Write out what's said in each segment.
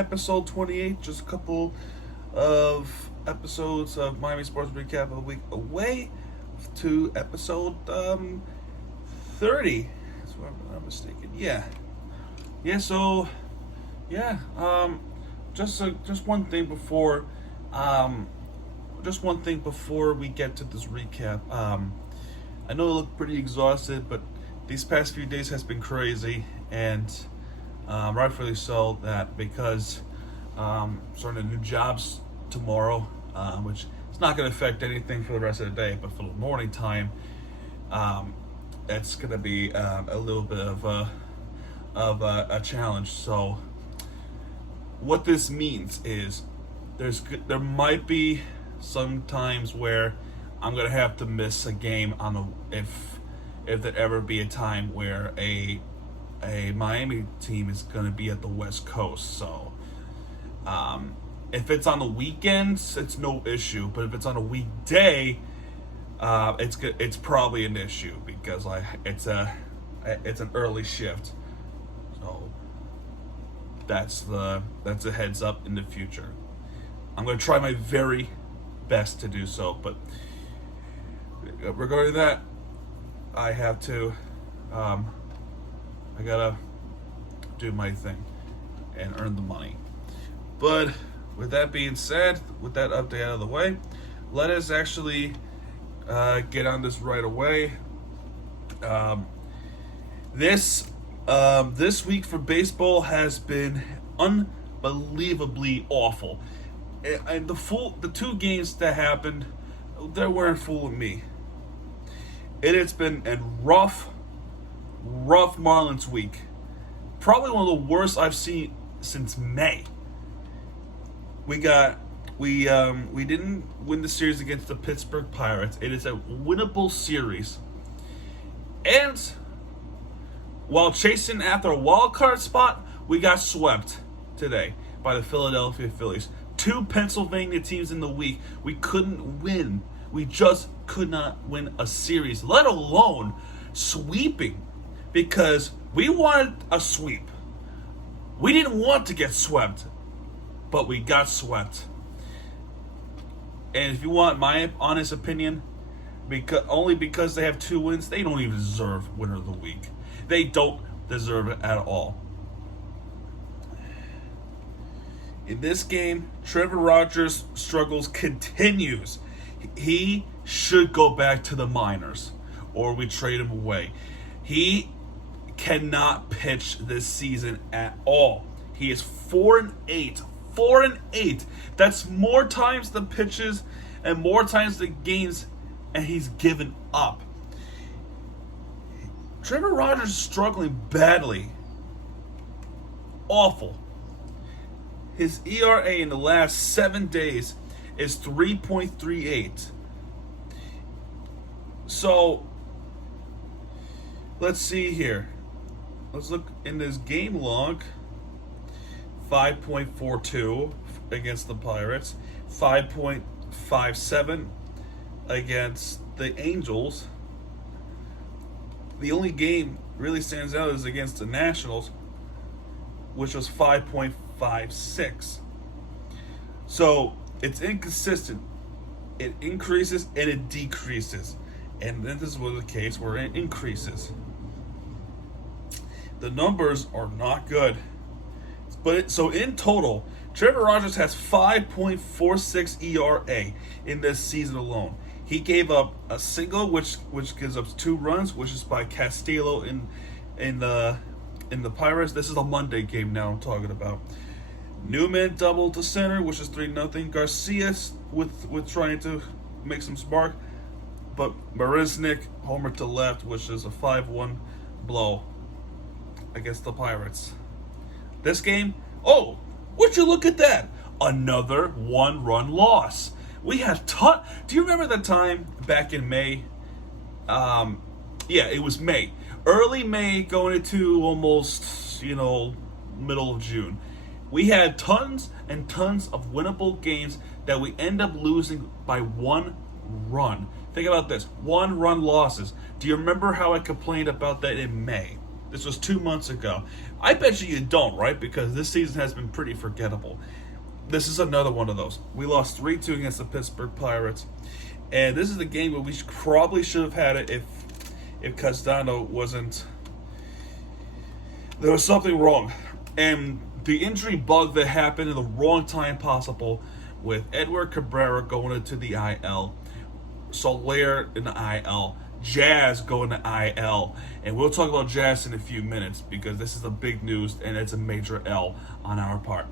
episode 28, just a couple of episodes of Miami Sports Recap a week away to episode 30. That's what I'm not mistaken. Yeah. So just one thing before we get to this recap. I know I look pretty exhausted, but these past few days has been crazy, and rightfully so. That because starting new jobs tomorrow, which is not going to affect anything for the rest of the day, but for the morning time, it's going to be a little bit of a challenge. So what this means is there might be some times where I'm gonna have to miss a game if there ever be a time where a Miami team is gonna be at the West Coast. So if it's on the weekends, it's no issue. But if it's on a weekday, it's probably an issue because it's an early shift. So that's a heads up in the future. I'm gonna try my very best to do so, but regarding that, I gotta do my thing and earn the money. But with that being said, with that update out of the way, let us actually get on this right away. This week for baseball has been unbelievably awful. And the two games that happened, they weren't fooling me. It has been a rough Marlins week. Probably one of the worst I've seen since May. We didn't win the series against the Pittsburgh Pirates. It is a winnable series. And while chasing after a wild card spot, we got swept today by the Philadelphia Phillies. Two Pennsylvania teams in the week. We couldn't win. We just could not win a series, let alone sweeping, because we wanted a sweep. We didn't want to get swept, but we got swept. And if you want my honest opinion, only because they have 2 wins, they don't even deserve winner of the week. They don't deserve it at all. In this game, Trevor Rogers' struggles continues. He should go back to the minors, or we trade him away. He cannot pitch this season at all. He is 4-8. 4-8. That's more times the pitches and more times the games, and he's given up. Trevor Rogers is struggling badly. Awful. His ERA in the last 7 days is 3.38. So, let's see here. Let's look in this game log. 5.42 against the Pirates. 5.57 against the Angels. The only game really stands out is against the Nationals, which was 5.56. So it's inconsistent. It increases and it decreases. And then this was the case where it increases. The numbers are not good. So in total, Trevor Rogers has 5.46 ERA in this season alone. He gave up a single, which gives up 2 runs, which is by Castillo in the Pirates. This is a Monday game now I'm talking about. Newman doubled to center, which is 3-0. Garcia with trying to make some spark, but Marisnik homered to left, which is a 5-1 blow against the Pirates. This game, would you look at that? Another 1-run loss. We had do you remember that time back in May? It was May. Early May going into almost, middle of June. We had tons and tons of winnable games that we end up losing by 1 run. Think about this. 1-run losses. Do you remember how I complained about that in May? This was 2 months ago. I bet you don't, right? Because this season has been pretty forgettable. This is another one of those. We lost 3-2 against the Pittsburgh Pirates. And this is the game where we probably should have had it if Castano wasn't... There was something wrong. And the injury bug that happened in the wrong time possible with Edward Cabrera going into the IL, Soler in the IL, Jazz going to IL. And we'll talk about Jazz in a few minutes because this is the big news and it's a major L on our part.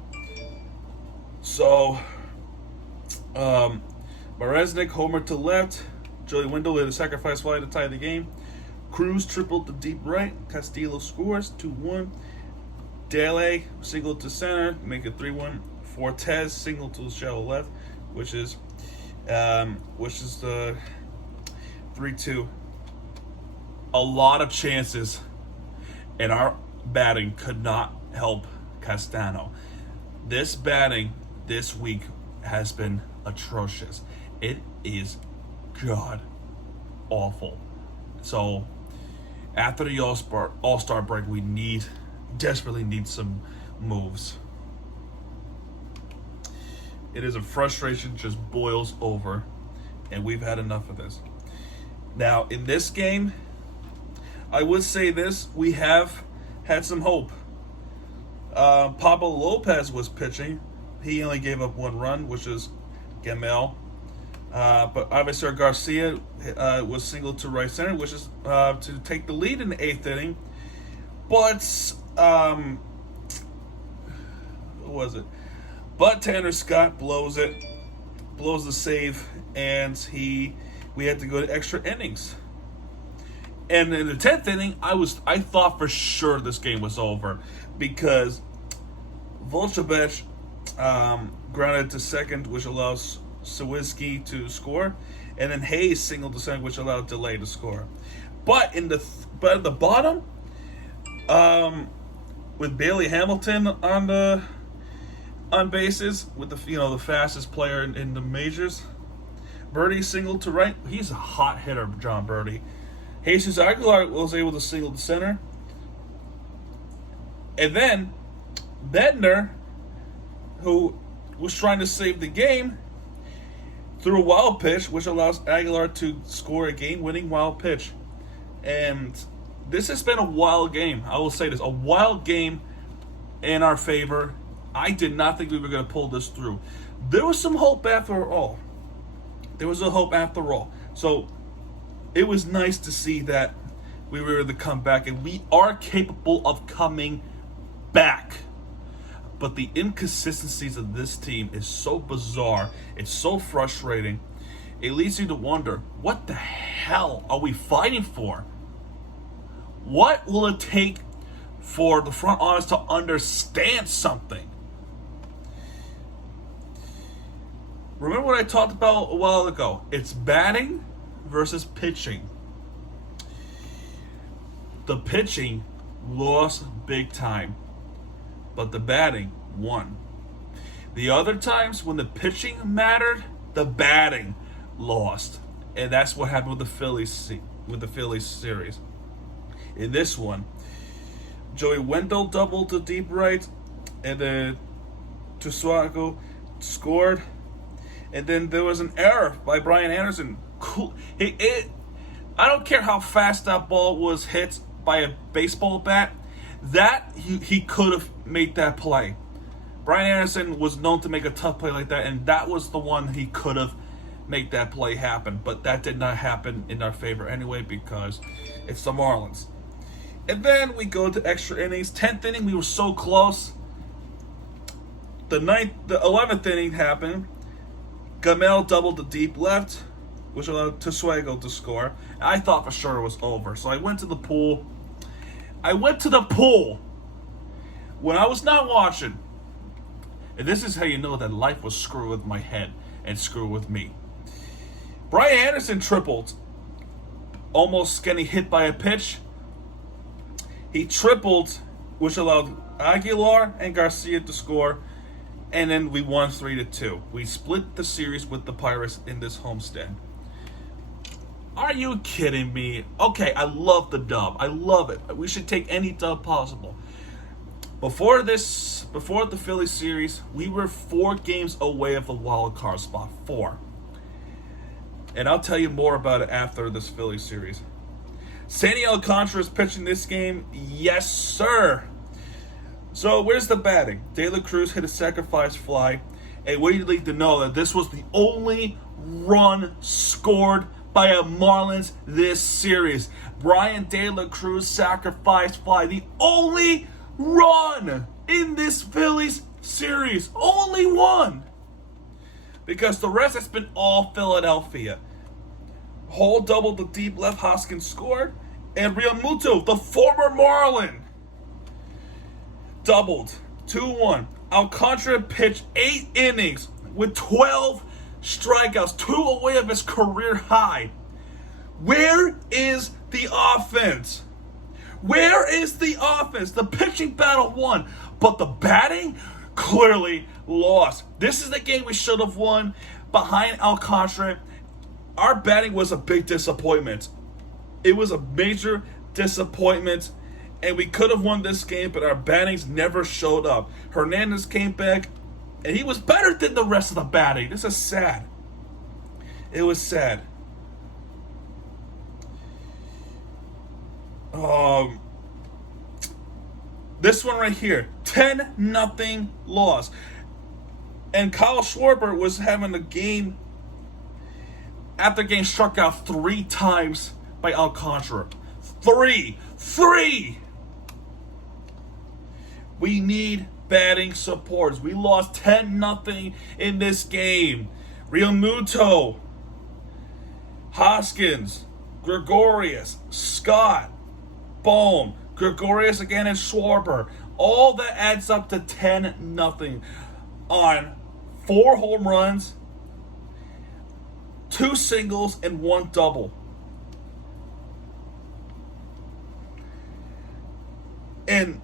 So, Maresnik homered to left. Joey Wendell hit a sacrifice fly to tie the game. Cruz tripled to deep right. Castillo scores 2-1. Dele singled to center, make it 3-1. Fortes singled to the shallow left, which is the 3-2. A lot of chances, and our batting could not help Castano. This batting this week has been atrocious. It is god awful. So after the All-Star break, we desperately need some moves. It is a frustration just boils over, and we've had enough of this. Now, in this game, I would say this, we have had some hope. Pablo Lopez was pitching. He only gave up 1 run, which is Gamel. But Avisar Garcia was singled to right center, which is to take the lead in the 8th inning. But, what was it? But Tanner Scott blows the save, and we had to go to extra innings. And in the 10th inning, I thought for sure this game was over because Volchevich grounded to second, which allows Sawinski to score, and then Hayes singled to center, which allowed Delay to score. But at the bottom, with Bailey Hamilton on bases, with the fastest player in the majors, Birdie singled to right. He's a hot hitter, John Birdie. Jesus Aguilar was able to single to center. And then Bednar, who was trying to save the game, threw a wild pitch, which allows Aguilar to score a game-winning wild pitch. And this has been a wild game. I will say this, a wild game in our favor. I did not think we were going to pull this through. There was some hope after all. So it was nice to see that we were able to come back, and we are capable of coming back. But the inconsistencies of this team is so bizarre. It's so frustrating. It leads you to wonder, what the hell are we fighting for? What will it take for the front office to understand something? Remember what I talked about a while ago? It's batting versus pitching. The pitching lost big time, but the batting won. The other times when the pitching mattered, the batting lost, and that's what happened with the Phillies series. In this one, Joey Wendell doubled to deep right, and then Tusuago scored, and then there was an error by Brian Anderson. Cool. I don't care how fast that ball was hit by a baseball bat. That he could have made that play. Brian Anderson was known to make a tough play like that, and that was the one he could have made that play happen. But that did not happen in our favor anyway because it's the Marlins. And then we go to extra innings. 10th inning, we were so close. The 11th inning happened. Gamel doubled to deep left, which allowed Tusuago to score. I thought for sure it was over. So I went to the pool. When I was not watching. And this is how you know that life was screwed with my head and screwed with me. Brian Anderson tripled, almost getting hit by a pitch. He tripled, which allowed Aguilar and Garcia to score. And then we won 3-2. We split the series with the Pirates in this homestand. Are you kidding me? Okay, I love the dub. I love it. We should take any dub possible. Before the Philly series, we were 4 games away of the wild card spot. 4. And I'll tell you more about it after this Philly series. Sandy Alcantara is pitching this game. Yes, sir. So, where's the batting? De La Cruz hit a sacrifice fly. And we need to know that this was the only run scored by a Marlins this series. Brian De La Cruz sacrifice fly. The only run in this Phillies series. Only one. Because the rest has been all Philadelphia. Hall doubled the deep left, Hoskins scored. And Realmuto, the former Marlin, doubled. 2-1. Alcantara pitched 8 innings with 12 strikeouts, 2 away of his career high. Where is the offense? Where is the offense? The pitching battle won, but the batting clearly lost. This is the game we should have won behind Alcantara. Our batting was a big disappointment. It was a major disappointment, and we could have won this game, but our battings never showed up. Hernandez came back, and he was better than the rest of the batting. This is sad. It was sad. This one right here, 10-0 loss. And Kyle Schwarber was having a game after getting struck out 3 times by Alcantara. 3! We need batting supports. We lost 10-0 in this game. Realmuto, Hoskins, Gregorius, Scott, Bohm, Gregorius again, and Schwarber. All that adds up to 10-0 on 4 home runs, 2 singles, and 1 double. And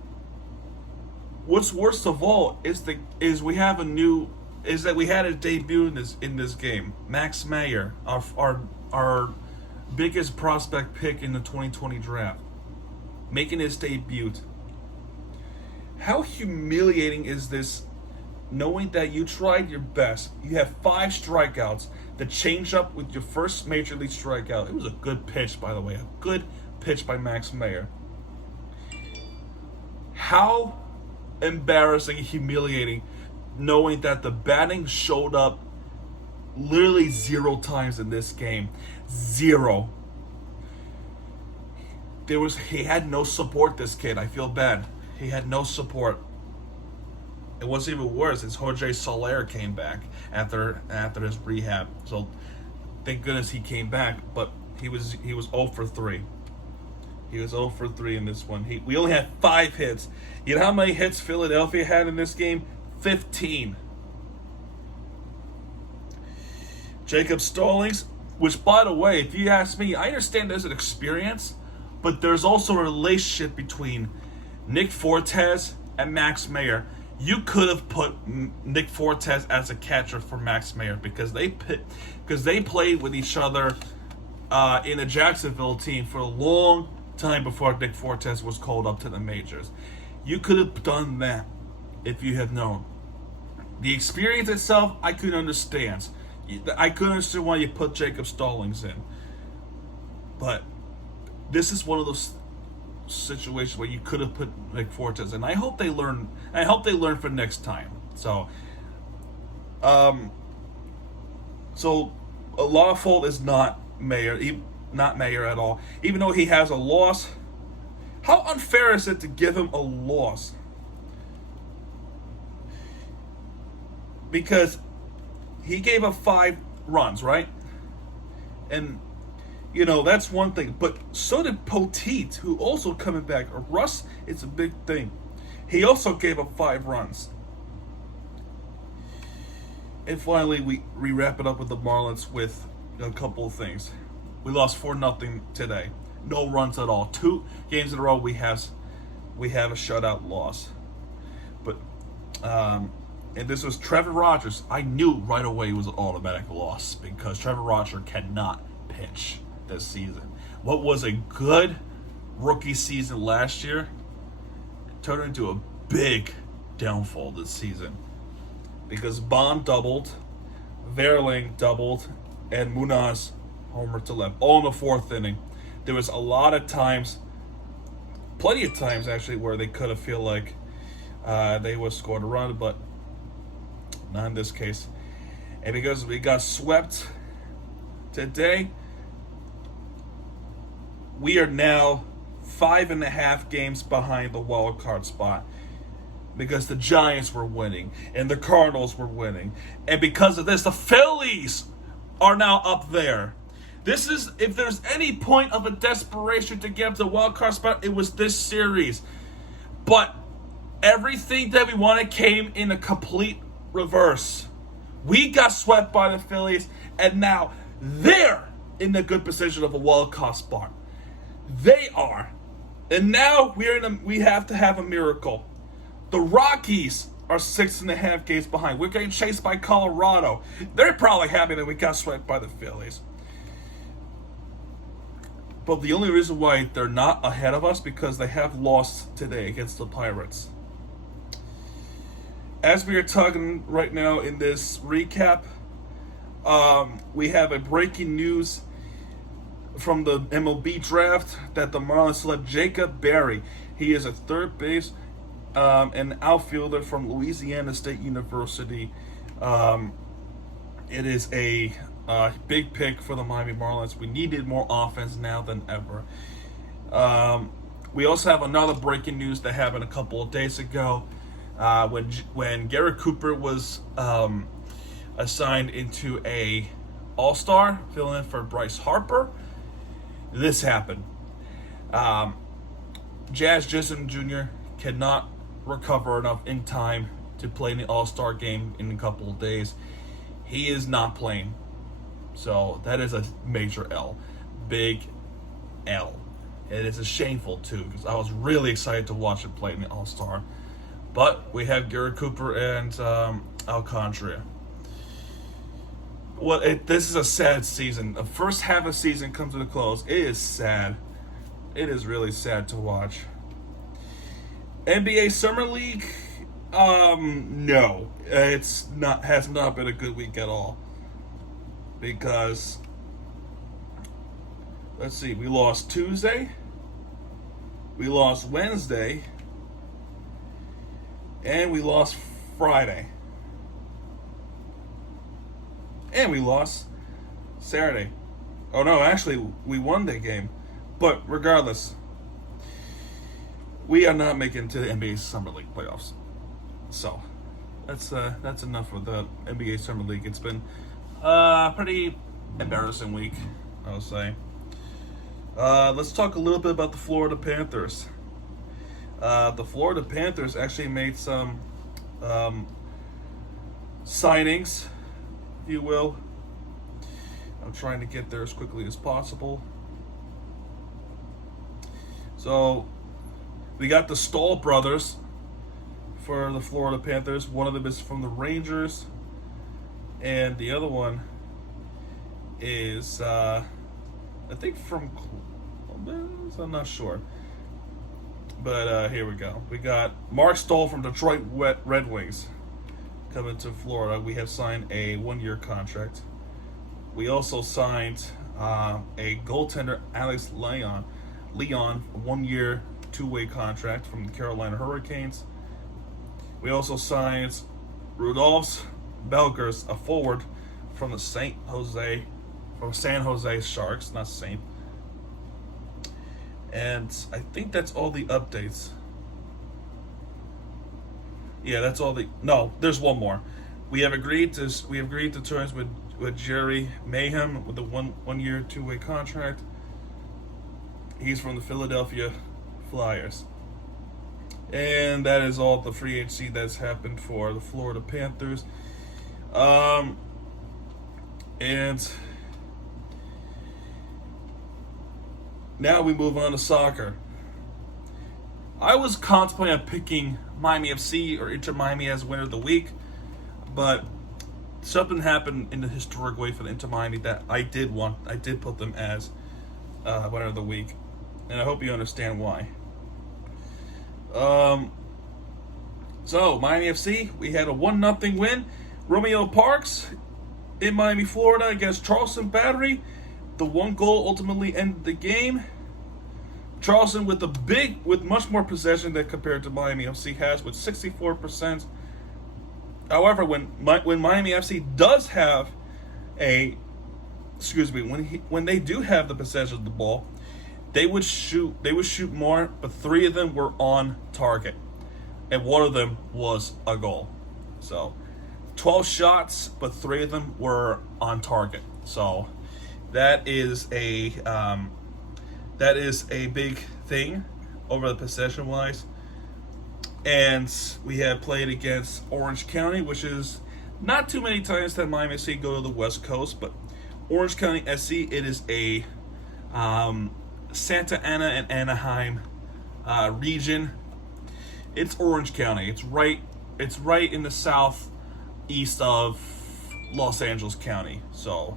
what's worst of all is that we had a debut in this game. Max Meyer, our biggest prospect pick in the 2020 draft, making his debut. How humiliating is this, knowing that you tried your best? You have 5 strikeouts. The changeup with your first major league strikeout. It was a good pitch, by the way. A good pitch by Max Meyer. How embarrassing and humiliating, knowing that the batting showed up literally 0 times in this game. 0. He had no support, this kid. I feel bad. He had no support. And what's even worse is Jorge Soler came back after his rehab. So thank goodness he came back, but he was 0 for 3. He was 0 for 3 in this one. We only had 5 hits. You know how many hits Philadelphia had in this game? 15. Jacob Stallings, which, by the way, if you ask me, I understand there's an experience, but there's also a relationship between Nick Fortes and Max Meyer. You could have put Nick Fortes as a catcher for Max Meyer because they played with each other in a Jacksonville team for a long time before Nick Fortes was called up to the majors. You could have done that if you had known. The experience itself, I couldn't understand. I couldn't understand why you put Jacob Stallings in. But this is one of those situations where you could have put Nick Fortes in. I hope they learn. I hope they learn for next time. So, a lot of fault is not Mayer at all. Even though he has a loss, how unfair is it to give him a loss? Because he gave up 5 runs, right? And that's one thing. But so did Poteet, who also coming back. Russ, it's a big thing. He also gave up 5 runs. And finally, we wrap it up with the Marlins with a couple of things. We lost 4-0 today. No runs at all. 2 games in a row we have a shutout loss. But and this was Trevor Rogers. I knew right away it was an automatic loss because Trevor Rogers cannot pitch. this season. What was a good rookie season last year turned into a big downfall this season because Bond doubled, Verling doubled, and Munoz homered to left, all in the fourth inning. There was a lot of times, plenty of times actually, where they could have feel like they would score a run, but not in this case. And because we got swept today, we are now 5.5 games behind the wild card spot because the Giants were winning and the Cardinals were winning. And because of this, the Phillies are now up there. This is, if there's any point of a desperation to get up to the wild card spot, it was this series. But everything that we wanted came in a complete reverse. We got swept by the Phillies, and now they're in the good position of a wild card spot. They are. And now we have to have a miracle. The Rockies are 6.5 games behind. We're getting chased by Colorado. They're probably happy that we got swept by the Phillies. But the only reason why they're not ahead of us because they have lost today against the Pirates. As we are talking right now in this recap, we have a breaking news from the MLB draft that the Marlins select Jacob Berry. He is a third base and outfielder from Louisiana State University. It is a big pick for the Miami Marlins. We needed more offense now than ever. We also have another breaking news that happened a couple of days ago when Garrett Cooper was assigned into a All-Star, filling in for Bryce Harper. This happened. Jazz Chisholm Jr. cannot recover enough in time to play in the All-Star game in a couple of days. He is not playing. So that is a major L. Big L. It is a shameful too, because I was really excited to watch him play in the All-Star. But we have Garrett Cooper and Alcantara. This is a sad season. The first half of the season comes to a close. It is sad. It is really sad to watch. NBA Summer League, no, has not been a good week at all. Because let's see, we lost Tuesday, we lost Wednesday, and we lost Friday. And we lost Saturday. Oh no, actually we won that game. But regardless, we are not making it to the NBA Summer League playoffs. So that's enough for the NBA Summer League. It's been a pretty embarrassing week, I would say. Let's talk a little bit about the Florida Panthers. The Florida Panthers actually made some signings, if you will. I'm trying to get there as quickly as possible. So, we got the Stahl brothers for the Florida Panthers. One of them is from the Rangers, and the other one is, I think, from Columbus. I'm not sure. But here we go. We got Mark Stahl from Detroit Red Wings coming to Florida. We have signed a 1-year contract. We also signed a goaltender, Alex Leon, 1-year, 2-way contract from the Carolina Hurricanes. We also signed Rudolph Belgers, a forward from the San Jose Sharks, not Saint. And I think that's all the updates. Yeah, that's all the. No, there's one more. We have agreed to terms with Jerry Mayhem with the 1-year, 2-way contract. He's from the Philadelphia Flyers. And that is all the free agency that's happened for the Florida Panthers. And now we move on to soccer. I was contemplating on picking Miami FC or Inter Miami as winner of the week, but something happened in the historic way for the Inter Miami that I did put them as winner of the week, and I hope you understand why. So Miami FC, we had a 1-0 win. Romeo Parks in Miami, Florida, against Charleston Battery. The one goal ultimately ended the game. Charleston with much more possession than compared to Miami FC has, with 64%. However, when Miami FC does have when they do have the possession of the ball, they would shoot more, but 3 of them were on target, and 1 of them was a goal. So 12 shots, but 3 of them were on target. So that is a big thing over the possession wise. And we have played against Orange County, which is not too many times that Miami SC go to the West Coast, but Orange County SC, it is a Santa Ana and Anaheim region. It's Orange County. It's right in the southeast of Los Angeles County. So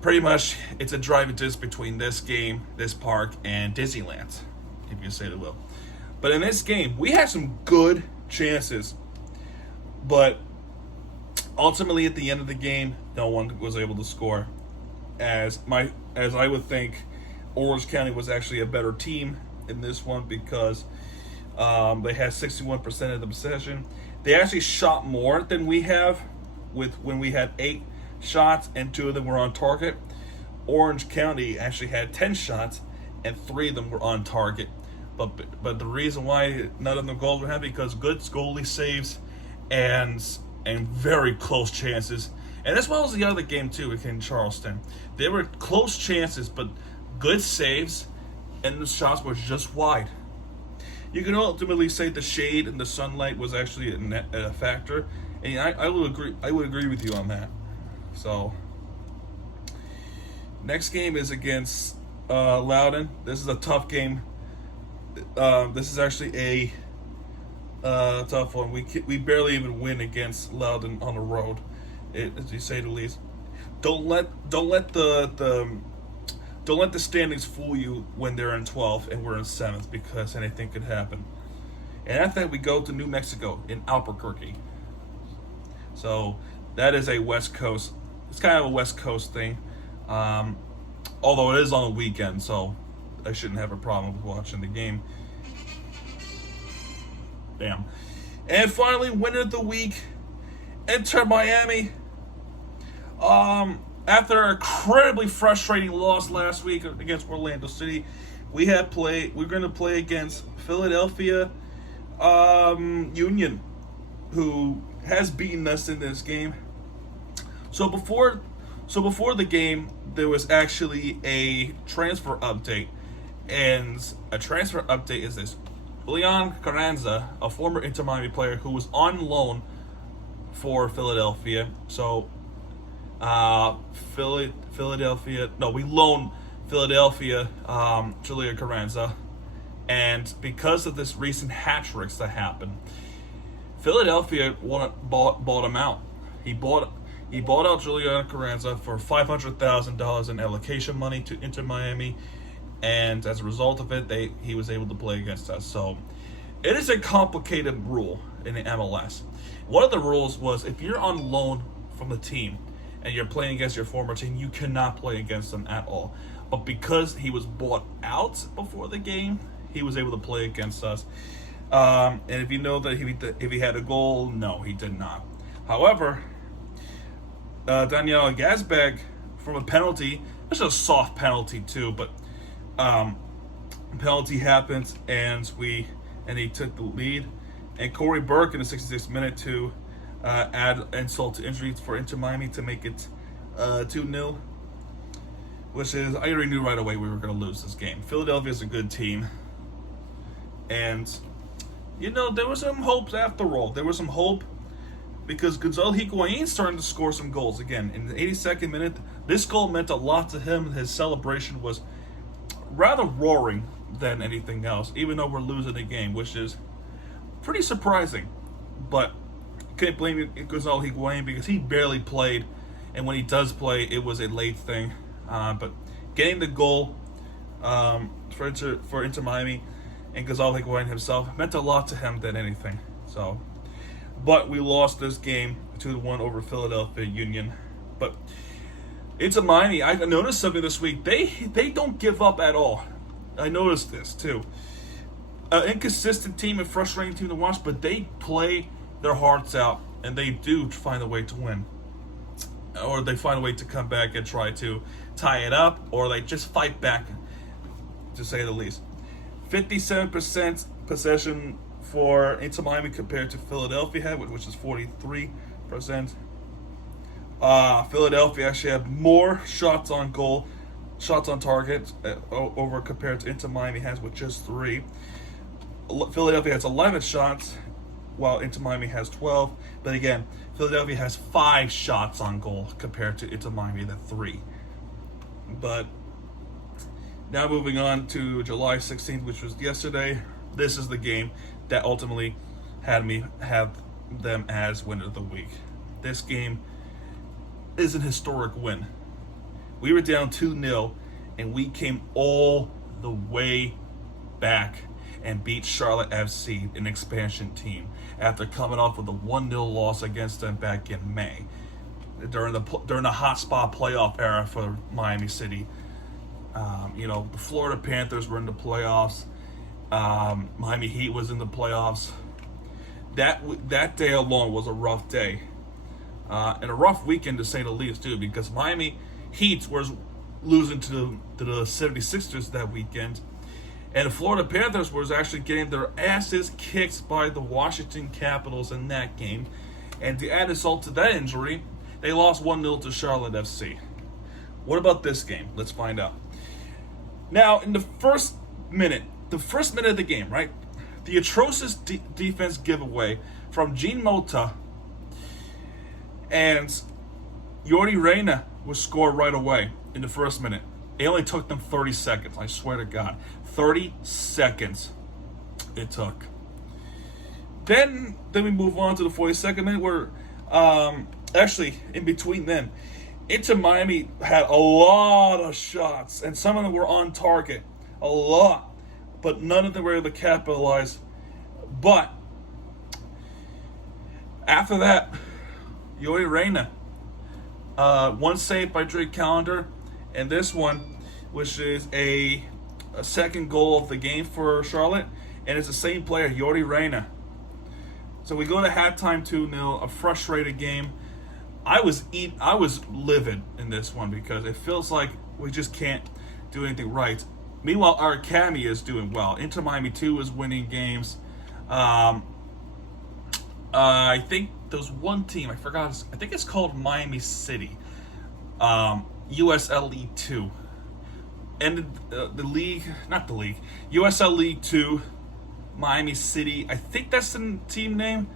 pretty much it's a driving distance between this game, this park, and Disneyland, if you say the will. But in this game, we had some good chances, but ultimately at the end of the game, no one was able to score. As I would think, Orange County was actually a better team in this one because they had 61% of the possession. They actually shot more than we have, when we had 8 shots and 2 of them were on target. Orange County actually had 10 shots and 3 of them were on target. But the reason why none of them goals were happening because good goalie saves and very close chances. And as well as the other game too in Charleston. They were close chances, but good saves, and the shots were just wide. You can ultimately say the shade and the sunlight was actually a factor, and I would agree with you on that. So next game is against Loudoun. This is a tough game. This is actually a tough one. We barely even win against Loudoun on the road, as you say the least. Don't let the standings fool you when they're in 12th and we're in 7th, because anything could happen. And after that, we go to New Mexico in Albuquerque. So that is a West Coast. It's kind of a West Coast thing, although it is on the weekend, so I shouldn't have a problem with watching the game. Damn. And finally, winner of the week, Inter Miami. After an incredibly frustrating loss last week against Orlando City, we're going to play against Philadelphia Union, who has beaten us in this game. So before the game, there was actually a transfer update. And a transfer update is this. Leon Carranza, a former Inter Miami player who was on loan for Philadelphia. So, we loaned Philadelphia Julia Carranza. And because of this recent hat tricks that happened, Philadelphia bought him out. He bought out Julian Carranza for $500,000 in allocation money to Inter Miami. And as a result of it, he was able to play against us. So it is a complicated rule in the MLS. One of the rules was if you're on loan from the team and you're playing against your former team, you cannot play against them at all. But because he was bought out before the game, he was able to play against us. And if you know that if he had a goal, no, he did not. However, Daniel Gazbeg from a penalty, it's a soft penalty too, but penalty happens, and he took the lead. And Corey Burke in the 66th minute to add insult to injury for Inter Miami to make it 2-0. Which is, I already knew right away we were going to lose this game. Philadelphia is a good team, and there was some hopes after all. There was some hope because Gonzalo Higuain starting to score some goals again in the 82nd minute. This goal meant a lot to him. His celebration was rather roaring than anything else, even though we're losing the game, which is pretty surprising. But can't blame Gonzalo Higuain because he barely played, and when he does play, it was a late thing. But getting the goal for Inter Miami and Gonzalo Higuain himself meant a lot to him than anything. So, but we lost this game 2-1 over Philadelphia Union. But Inter Miami, I noticed something this week. They don't give up at all. I noticed this too. An inconsistent team, a frustrating team to watch, but they play their hearts out and they do find a way to win. Or they find a way to come back and try to tie it up, or they just fight back, to say the least. 57% possession for Inter Miami compared to Philadelphia had, which is 43%. Philadelphia actually had more shots on goal, shots on target over compared to Inter Miami has with just 3. Philadelphia has 11 shots, while Inter Miami has 12. But again, Philadelphia has 5 shots on goal compared to Inter Miami, the 3. But now moving on to July 16th, which was yesterday. This is the game that ultimately had me have them as winner of the week. This game is an historic win. We were down 2-0, and we came all the way back and beat Charlotte FC, an expansion team, after coming off with a 1-0 loss against them back in May, during the hotspot playoff era for Miami City. The Florida Panthers were in the playoffs. Miami Heat was in the playoffs. That day alone was a rough day, and a rough weekend to say the least too, because Miami Heat was losing to the 76ers that weekend. And the Florida Panthers was actually getting their asses kicked by the Washington Capitals in that game. And to add insult to that injury, they lost 1-0 to Charlotte FC. What about this game? Let's find out. Now, in the first minute of the game, right? The atrocious defense giveaway from Gene Mota and Yordi Reyna was scored right away in the first minute. It only took them 30 seconds, I swear to God. 30 seconds it took. Then we move on to the 42nd minute where, actually, in between then, Inter Miami had a lot of shots, and some of them were on target. A lot. But none of them were able to capitalize. But after that, Yordi Reyna, one save by Drake Callender, and this one, which is a second goal of the game for Charlotte, and it's the same player, Yordi Reyna. So we go to halftime 2-0, a frustrated game. I was livid in this one because it feels like we just can't do anything right. Meanwhile, our academy is doing well. Inter Miami 2 is winning games. I think there's one team, I forgot, I think it's called Miami City. USL 2. And USL League 2, Miami City, I think that's the team name.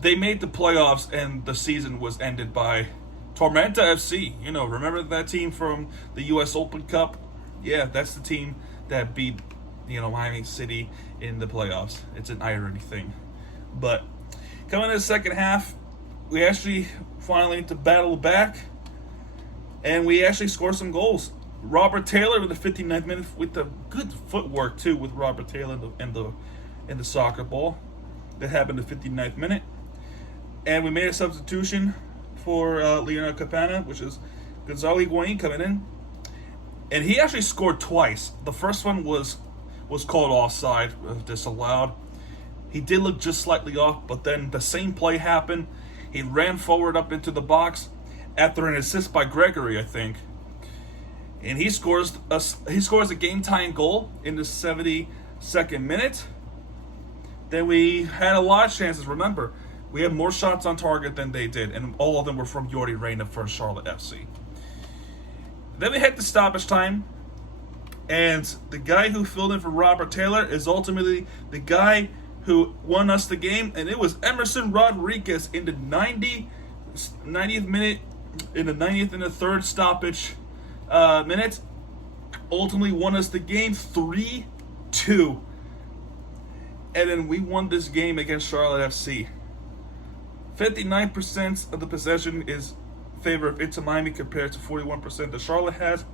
They made the playoffs and the season was ended by Tormenta FC. Remember that team from the US Open Cup? Yeah, that's the team that beat, Miami City in the playoffs. It's an irony thing. But coming in the second half, we actually finally to battle back, and we actually scored some goals. Robert Taylor in the 59th minute with the good footwork too with Robert Taylor in the soccer ball. That happened in the 59th minute. And we made a substitution for Leonardo Capana, which is Gonzalo Higuain coming in. And he actually scored twice. The first one was called offside, disallowed. He did look just slightly off, but then the same play happened. He ran forward up into the box after an assist by Gregory, I think. And he scores a game-tying goal in the 72nd minute. Then we had a lot of chances. Remember, we had more shots on target than they did, and all of them were from Yordi Reyna for Charlotte FC. Then we hit the stoppage time, and the guy who filled in for Robert Taylor is ultimately the guy who won us the game, and it was Emerson Rodriguez in the 90th minute, in the 90th and the third stoppage minute, ultimately won us the game 3-2. And then we won this game against Charlotte FC. 59% of the possession is favor of Inter Miami compared to 41% that Charlotte has.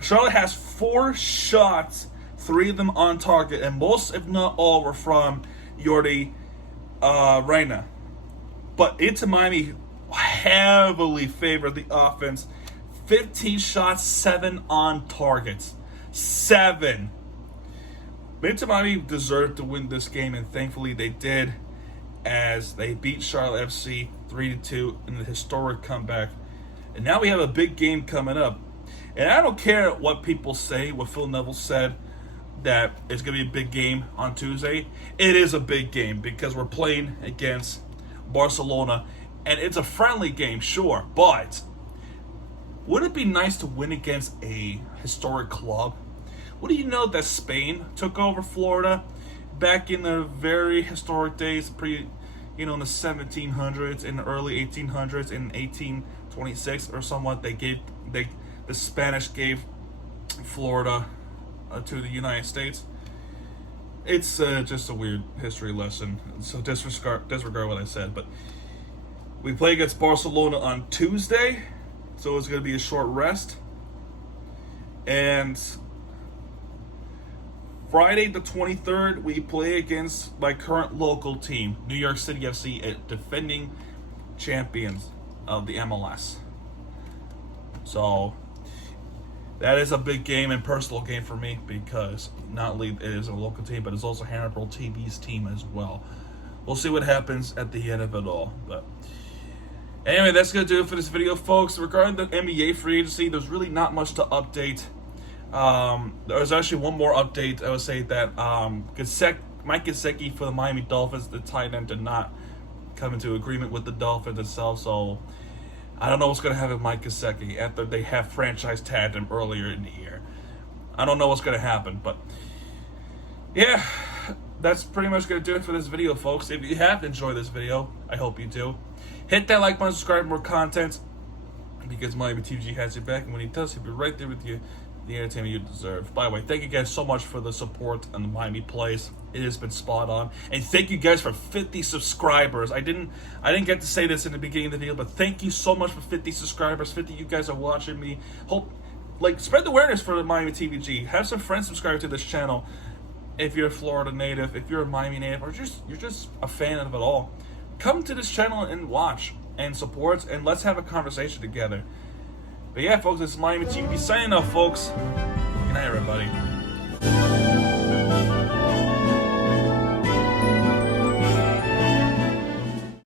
Charlotte has 4 shots, 3 of them on target, and most, if not all, were from Yordi Reina. But Inter Miami heavily favored the offense. 15 shots, 7 on targets. 7. Inter Miami deserved to win this game, and thankfully they did, as they beat Charlotte FC 3-2 in the historic comeback. And now we have a big game coming up. And I don't care what people say, what Phil Neville said, that it's going to be a big game on Tuesday. It is a big game because we're playing against Barcelona. And it's a friendly game, sure. But wouldn't it be nice to win against a historic club? What do you know that Spain took over Florida back in the very historic days, in the 1700s, in the early 1800s, in 1826 or somewhat? The Spanish gave Florida to the United States. It's just a weird history lesson, so disregard what I said. But we play against Barcelona on Tuesday, so it's going to be a short rest. And Friday the 23rd, we play against my current local team, New York City FC, defending champions of the MLS. So that is a big game and personal game for me, because not only it is a local team, but it's also Hannibal TV's team as well. We'll see what happens at the end of it all. But anyway, that's going to do it for this video, folks. Regarding the NBA free agency, there's really not much to update. There's actually one more update. I would say that Mike Gesicki for the Miami Dolphins, the tight end, did not come into agreement with the Dolphins itself. So I don't know what's going to happen with Mike Gesicki after they have franchise tagged him earlier in the year. I don't know what's going to happen, but yeah, that's pretty much going to do it for this video, folks. If you have enjoyed this video, I hope you do. Hit that like button, subscribe for more content, because Miami TVG has your back, and when he does, he'll be right there with you, the entertainment you deserve. By the way, thank you guys so much for the support on the Miami plays. It has been spot on. And thank you guys for 50 subscribers. I didn't get to say this in the beginning of the video, but thank you so much for 50 subscribers. 50 of you guys are watching me. Spread the awareness for the Miami TVG. Have some friends subscribe to this channel. If you're a Florida native, if you're a Miami native, or you're just a fan of it all, come to this channel and watch and support, and let's have a conversation together. But yeah, folks, this is Miami TVG signing off, folks. Good night, everybody.